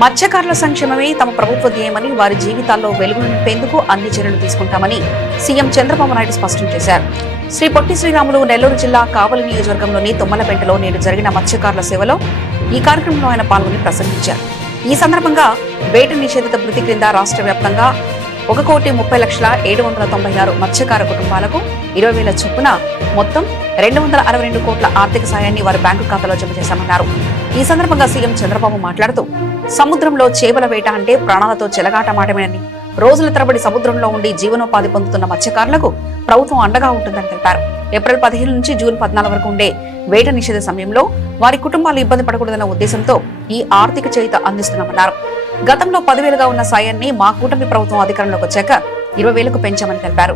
మత్స్యకారుల సంక్షేమమే తమ ప్రభుత్వ ధ్యేయమని, వారి జీవితాల్లో వెలుగులు నింపేందుకు అన్ని చర్యలు తీసుకుంటామని సీఎం చంద్రబాబు నాయుడు స్పష్టం చేశారు. శ్రీ పొట్టి శ్రీరాములు నెల్లూరు జిల్లా కావలి నియోజకవర్గంలోని తుమ్మలపేటలో నేడు జరిగిన మత్స్యకారుల సేవలో ఈ కార్యక్రమంలో ఆయన పాల్గొని ప్రసంగించారు. ఈ సందర్భంగా వేట నిషేధిత వృత్తి క్రింద రాష్ట్ర వ్యాప్తంగా 1,30,796 మత్స్యకార కుటుంబాలకు 20,000 చొప్పున మొత్తం 262 కోట్ల ఆర్థిక సాయాన్ని వారి బ్యాంకు ఖాతాలో జమ చేశామన్నారు. ఈ సందర్భంగా సీఎం చంద్రబాబు మాట్లాడుతూ, సముద్రంలో చేపల వేట అంటే ప్రాణాలతో చెలగాటమాటమేనని, రోజుల తరబడి సముద్రంలో ఉండి జీవనోపాధి పొందుతున్న మత్స్యకారులకు ప్రభుత్వం అండగా ఉంటుందని తెలిపారు. ఏప్రిల్ 15 నుంచి జూన్ 14 వరకు ఉండే వేట నిషేధ సమయంలో వారి కుటుంబాలు ఇబ్బంది పడకూడదన్న ఉద్దేశంతో ఈ ఆర్థిక చేయూత అందిస్తున్నామన్నారు. గతంలో 10,000గా ఉన్న సాయాన్ని మా కూటమి ప్రభుత్వం అధికారంలోకి వచ్చాక 20,000కు పెంచామని తెలిపారు.